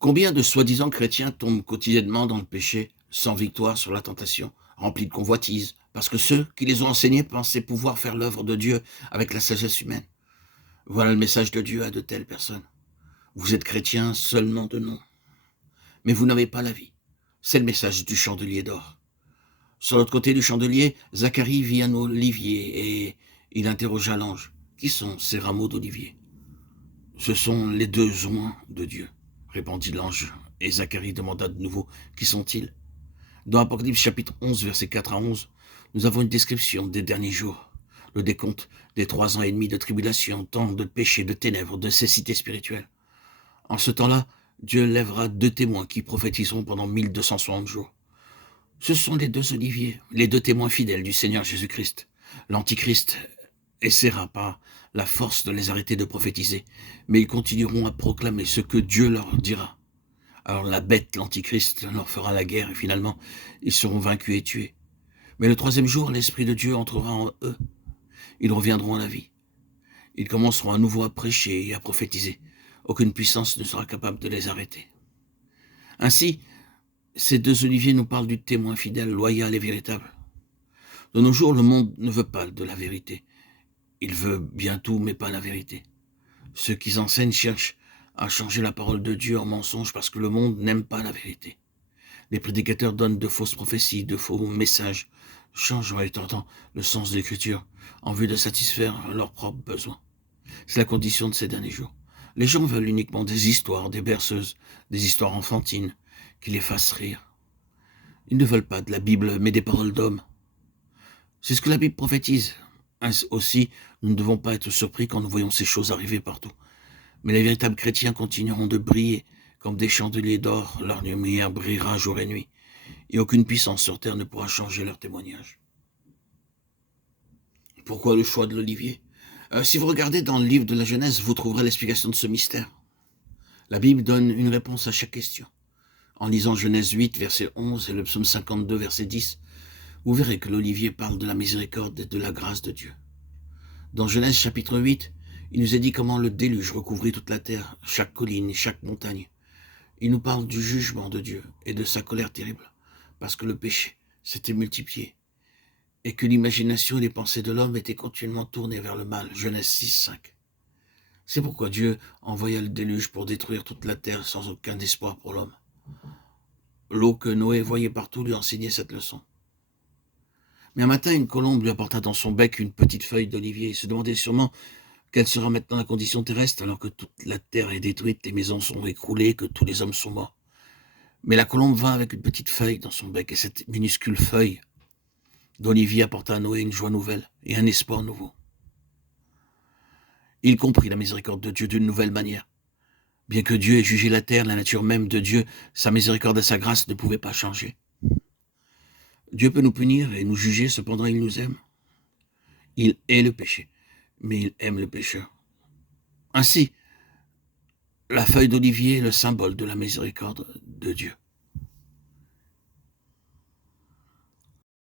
Combien de soi-disant chrétiens tombent quotidiennement dans le péché, sans victoire sur la tentation, remplis de convoitises, parce que ceux qui les ont enseignés pensaient pouvoir faire l'œuvre de Dieu avec la sagesse humaine. Voilà le message de Dieu à de telles personnes. Vous êtes chrétiens seulement de nom, mais vous n'avez pas la vie. C'est le message du chandelier d'or. Sur l'autre côté du chandelier, Zacharie vit un olivier et il interrogea l'ange. Qui sont ces rameaux d'olivier? Ce sont les deux joints de Dieu, répondit l'ange. Et Zacharie demanda de nouveau, qui sont-ils? Dans Apocalypse chapitre 11, versets 4 à 11, nous avons une description des derniers jours, le décompte des 3 ans et demi de tribulation, temps de péché, de ténèbres, de cécité spirituelle. En ce temps-là, Dieu lèvera 2 témoins qui prophétiseront pendant 1260 jours. Ce sont les 2 oliviers, les 2 témoins fidèles du Seigneur Jésus-Christ. L'Antichrist essaiera par la force de les arrêter de prophétiser, mais ils continueront à proclamer ce que Dieu leur dira. Alors la bête, l'Antichrist, leur fera la guerre et finalement, ils seront vaincus et tués. Mais le 3e jour, l'Esprit de Dieu entrera en eux. Ils reviendront à la vie. Ils commenceront à nouveau à prêcher et à prophétiser. Aucune puissance ne sera capable de les arrêter. Ainsi, ces 2 oliviers nous parlent du témoin fidèle, loyal et véritable. De nos jours, le monde ne veut pas de la vérité. Il veut bien tout, mais pas la vérité. Ceux qui enseignent cherchent à changer la parole de Dieu en mensonge parce que le monde n'aime pas la vérité. Les prédicateurs donnent de fausses prophéties, de faux messages, changent en étendant le sens de l'écriture en vue de satisfaire leurs propres besoins. C'est la condition de ces derniers jours. Les gens veulent uniquement des histoires, des berceuses, des histoires enfantines qui les fassent rire. Ils ne veulent pas de la Bible, mais des paroles d'hommes. C'est ce que la Bible prophétise. Ainsi aussi, nous ne devons pas être surpris quand nous voyons ces choses arriver partout. Mais les véritables chrétiens continueront de briller comme des chandeliers d'or, leur lumière brillera jour et nuit, et aucune puissance sur terre ne pourra changer leur témoignage. Pourquoi le choix de l'olivier? Si vous regardez dans le livre de la Genèse, vous trouverez l'explication de ce mystère. La Bible donne une réponse à chaque question. En lisant Genèse 8, verset 11 et le psaume 52, verset 10, vous verrez que l'olivier parle de la miséricorde et de la grâce de Dieu. Dans Genèse chapitre 8, il nous est dit comment le déluge recouvrit toute la terre, chaque colline et chaque montagne. Il nous parle du jugement de Dieu et de sa colère terrible, parce que le péché s'était multiplié et que l'imagination et les pensées de l'homme étaient continuellement tournées vers le mal. Genèse 6, 5. C'est pourquoi Dieu envoya le déluge pour détruire toute la terre sans aucun espoir pour l'homme. L'eau que Noé voyait partout lui enseignait cette leçon. Mais un matin, une colombe lui apporta dans son bec une petite feuille d'olivier. Il se demandait sûrement quelle sera maintenant la condition terrestre alors que toute la terre est détruite, les maisons sont écroulées, que tous les hommes sont morts. Mais la colombe vint avec une petite feuille dans son bec, et cette minuscule feuille d'olivier apporta à Noé une joie nouvelle et un espoir nouveau. Il comprit la miséricorde de Dieu d'une nouvelle manière. Bien que Dieu ait jugé la terre, la nature même de Dieu, sa miséricorde et sa grâce ne pouvaient pas changer. Dieu peut nous punir et nous juger, cependant il nous aime. Il hait le péché, mais il aime le pécheur. Ainsi, la feuille d'olivier est le symbole de la miséricorde de Dieu.